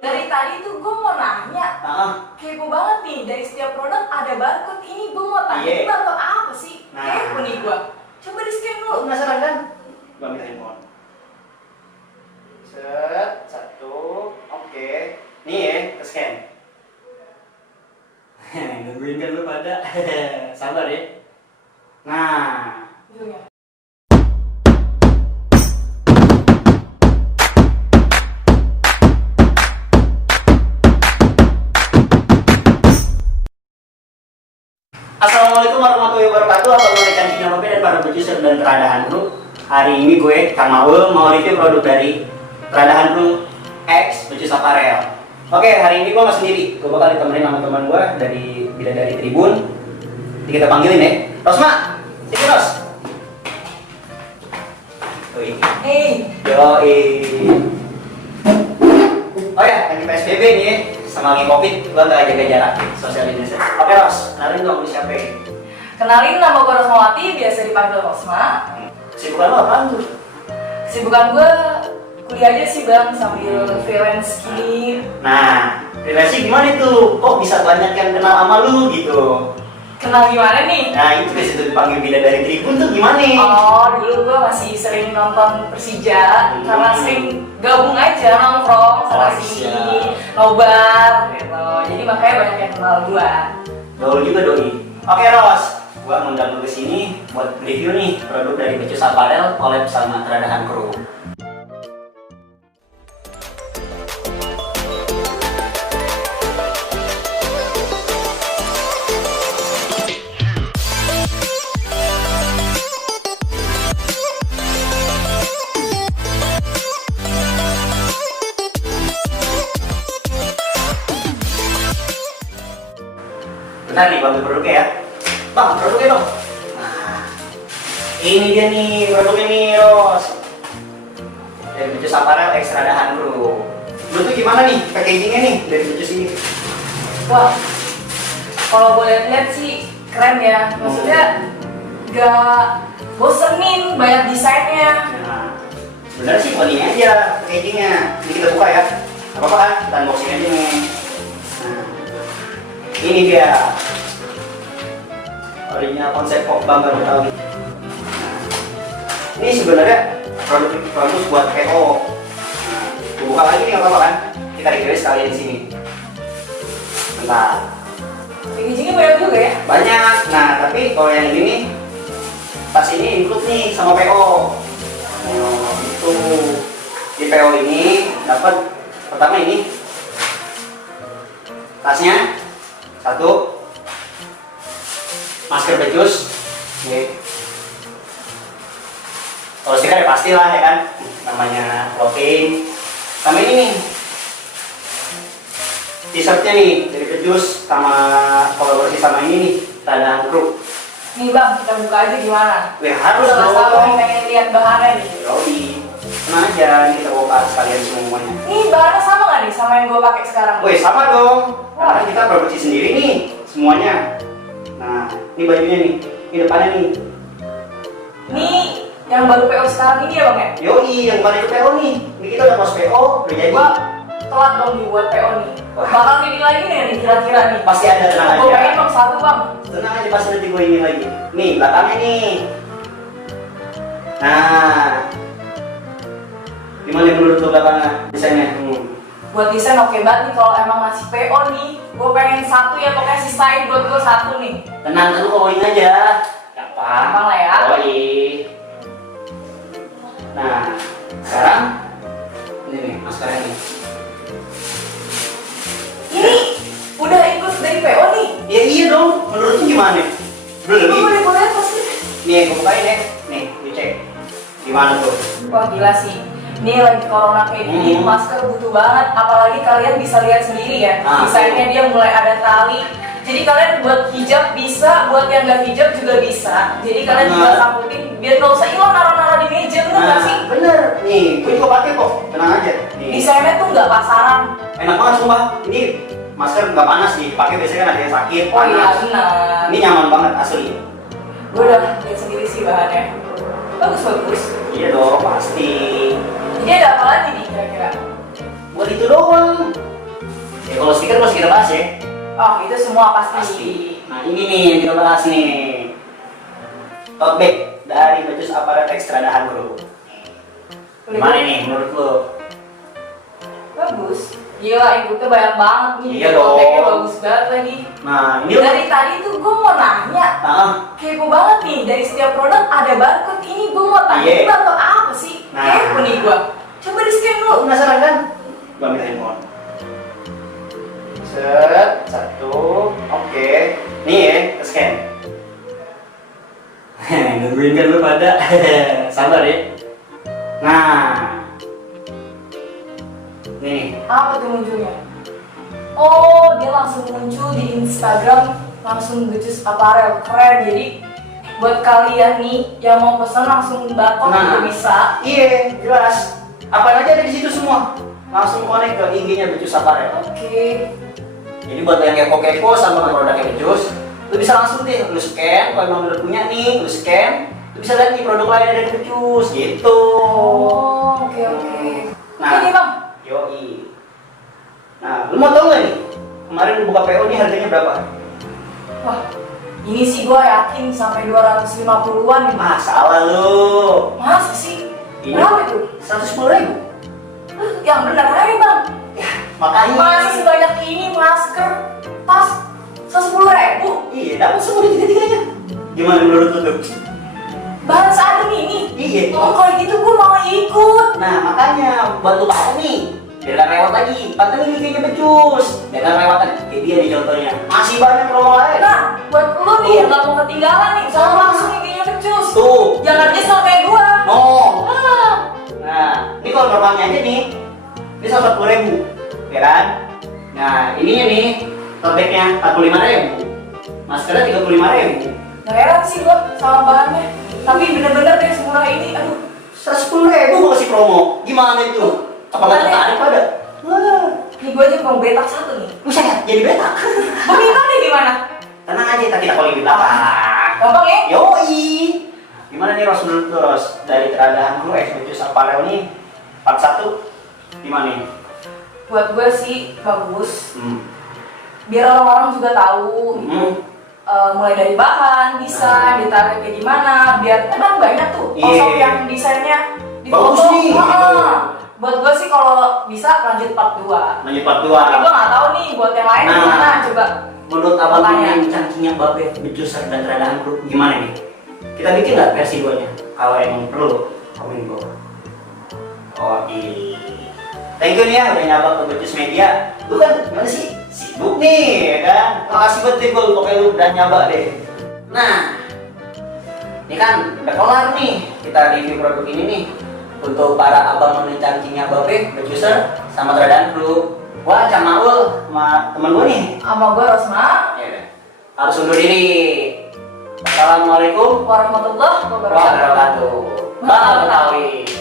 Dari tadi tuh gue mau nanya, kepo banget nih, dari setiap produk ada barcode ini. Gue mau tanya, ini barcode apa sih? Kepo nih gue. Coba di scan dulu. Penasaran kan? Gue minta handphone. Set, satu, oke. Nih ya, ke scan. Nungguin kan lu pada. Sabar ya. Nah. Assalamualaikum warahmatullahi wabarakatuh. Assalamualaikum cantiknya Bapak dan para produser dan Peradahan Bro. Hari ini gue, Kang Maul, mau review produk dari Peradahan Bro X Becus Apparel. Oke, hari ini gue nggak sendiri. Gue bakal ditemenin sama teman gue dari Bidadari Tribun. Jadi kita panggilin ya. Rosma, sini Ros. Yoi. Oh ya, lagi PSBB nih ya. Sama lagi COVID, gua nggak jaga jarak, social distancing. Oke Ros, kenalin dong lu siapa ya? Kenalin, nama gue Rosmawati, biasa dipanggil Rosma. Kesibukan lo apaan tuh? Kesibukan gue kuliah aja sih bang, sambil freelance gini. Nah, relasi gimana tuh? Kok bisa banyak yang kenal sama lu gitu? Kenal gimana nih? Nah itu dari situ dipanggil Bidadari Tribun tuh gimana? Oh, dulu gue masih sering nonton Persija, karena sering gabung aja nongkrong sana sini, nobar gitu. Jadi makanya banyak yang kenal gue. Gaul juga doi. Oke Ros, gue ngundang lu kesini buat review nih produk dari Becus Apparel collab sama Peradahan Crew. Bentar nih, ambil produknya ya. Bang, produknya dong. Nah, ini dia nih produknya nih, Ros. Dari Becus Apparel X Peradahan Bro. Menurut tuh gimana nih packagingnya nih dari Becus ini? Wah, kalau boleh lihat sih keren ya. Maksudnya gak bosenin, banyak desainnya. Nah, sebenarnya sih buat ini aja packagingnya. Ini kita buka ya. Gak apa-apa kan? Kita unboxing aja nih. Nah, ini dia original konsep pop bangga Betawi. Nah, ini sebenarnya produk buat PO. Nah, buka lagi nih nggak apa-apa kan? Kita review sekalian di sini. Bentar. Packagingnya banyak juga ya? Banyak. Nah, tapi kalau yang ini nih, tas ini include nih sama PO. Nah, itu di PO ini dapat pertama ini tasnya. Satu, masker Becus. Oke. Kalau stiker ya pasti lah ya kan, namanya clothing. Sama ini nih, t-shirtnya nih dari Becus sama kolaborasi sama ini nih, Peradahan Crew. Nih bang, kita buka aja gimana? Wih harus salah dong. satu yang pengen lihat bahannya nih. Yoi, tenang aja, ini kita buka sekalian semuanya. Ini bahannya sama nggak nih sama yang gue pakai sekarang? Wih sama dong, karena kita produksi sendiri nih semuanya. Nah, ini bajunya nih, ini depannya nih. Ini yang baru PO sekarang ini ya bang ya? Yoi, yang kemarin itu PO nih. Ini kita udah pas PO, udah jadi. Gua telat dong dibuat PO nih. Bakal ini lagi nih kira-kira nih. Pasti ada, tenang aja. Gue pengen dong satu bang. Tenang aja, pasti nanti gue ini lagi. Nih, belakangnya nih. Nah, gimana menurut lo belakangnya desainnya? Buat desain oke banget nih, kalau emang masih PO nih. Gue pengen satu ya, pokoknya sisain buat gue satu nih. Tenang, kan lo ini aja. Gampang. Gampang lah ya. Yoi. Nah, sekarang ini nih, maskernya nih. Ini udah ikut dari PO nih. Ya iya dong, menurut lu gimana? Belum Gue lebih. boleh pasti. Nih, gue bukain ya. Nih, lu cek. Gimana tuh? Wah gila sih. Ini lagi corona kayak gini, masker butuh banget. Apalagi kalian bisa lihat sendiri ya. Desainnya dia mulai ada tali. Jadi kalian buat hijab bisa, buat yang nggak hijab juga bisa. Jadi kalian juga sangkutin biar nggak usah hilang naro-naro di meja, bener nggak sih? Bener. Nih, gue juga pakai kok. Tenang aja. Nih. Desainnya tuh nggak pasaran. Enak banget sumpah. Ini masker nggak panas nih. Pakai biasanya kan ada yang sakit, Oh iya panas. benar. Ini nyaman banget asli. Gue udah lihat sendiri sih bahannya. Bagus. Iya dong, pasti. Jadi ada apa lagi nih kira-kira? Buat itu doang. kalau stiker masih kita bahas ya. Oh, itu semua pasti. Pasti. Nah ini nih yang kita bahas nih. Tote bag dari Becus Apparel X Tradahan bro. Gimana nih menurut lo? Bagus. Gila, ikutnya banyak banget nih. Iya dong. Konteknya bagus banget lagi. Nah ini Dari tadi tuh gue mau nanya. Kepo banget nih, dari setiap produk ada barcode ini. Gue mau tanya, Iya. ini barcode apa sih? Nah. Kepo nih gue. Coba di scan dulu. penasaran kan? Gua ambil handphone. Set, satu, oke. Nih ya, ke scan. Nungguin kan lu pada. Sabar ya. Nah. Nih. Apa tuh munculnya? Oh, dia langsung muncul di Instagram, langsung Becus Apparel. Keren. Jadi buat kalian nih yang mau pesan langsung barcode juga bisa. Iya, jelas. Apa aja ada di situ semua. Langsung connect ke IG-nya Becus Apparel. Oke. Jadi buat yang kepo-kepo sama produknya Becus, lu bisa langsung deh, lu scan, kalau emang udah punya nih, lu scan, lu bisa lihat nih produk lain dari Becus, gitu. Oh, oke. Nah. Ini bang. Yoi. Nah, lu mau tau gak nih? Kemarin lu buka PO nih harganya berapa? Wah, ini sih gua yakin sampai 250-an nih. Salah lu. Masa sih? Ini Berapa itu? 110.000. Yang benar aja bang. Makanya. Masa sebanyak ini masker, tas, 10.000? Iya, dapat semua di tiga-tiganya. Gimana menurut lu tuh? Bahan seadem ini? Iya. Oh, kalau gitu gua mau ikut. Nah, makanya buat lu tahu nih. Biar gak lewat lagi, pantengin IG-nya Becus. Biar gak lewat lagi. Kayak dia nih contohnya. Masih banyak promo lain. Nah, buat lu nih yang gak mau ketinggalan nih, sama langsung IG-nya Becus. Tuh. Jangan nyesel kayak gua. No. Ah. Nah, ini kalau normalnya aja nih, ini 140.000, ya kan? Nah, ininya nih, tote bag-nya 45.000, maskernya 35.000. Nggak heran sih gua sama bahannya. Tapi bener-bener deh semurah ini, aduh. 110.000 gua kasih promo, gimana itu? Apa nggak tertarik pada? Wah, Nih gua aja mau betak satu nih. buset, jadi betak. Peminatnya gimana? Tenang aja, tak kita calling di belakang. Gampang ya? Yoi. Gimana nih Ros menurut lu, Ros? Dari Tradahan lu, Becus Apparel nih, part 1, gimana nih? Buat gua sih bagus. Hmm. Biar orang-orang juga tahu. Mulai dari bahan, desain, detailnya kayak gimana, biar kan banyak tuh sosok yang desainnya di Bagus foto. nih, gitu. Buat gue sih kalau bisa lanjut part 2. Lanjut part 2. Tapi gue nggak tahu nih buat yang lain gimana, coba. Menurut abang Tanya. yang cangkingnya Babe, Becus dan Tradahan Group gimana nih? Kita bikin nggak versi 2-nya? Kalau yang perlu, komen di bawah. Oh iya. Thank you nih ya udah nyabak ke Becus Media. Lu kan gimana sih? Sibuk nih, ya kan? Makasih banget deh gue, pokoknya lu udah nyabak deh. Nah, ini kan udah kelar nih kita review produk ini nih. Untuk para abang noni cangkingnya Babe, Becuser, sama Tradahan Group. Gua Cang Maul sama temen gue nih. Sama gue Rosma. Ya udah. Harus undur diri. Assalamualaikum Warahmatullahi wabarakatuh. warahmatullahi wabarakatuh. Bye Betawi.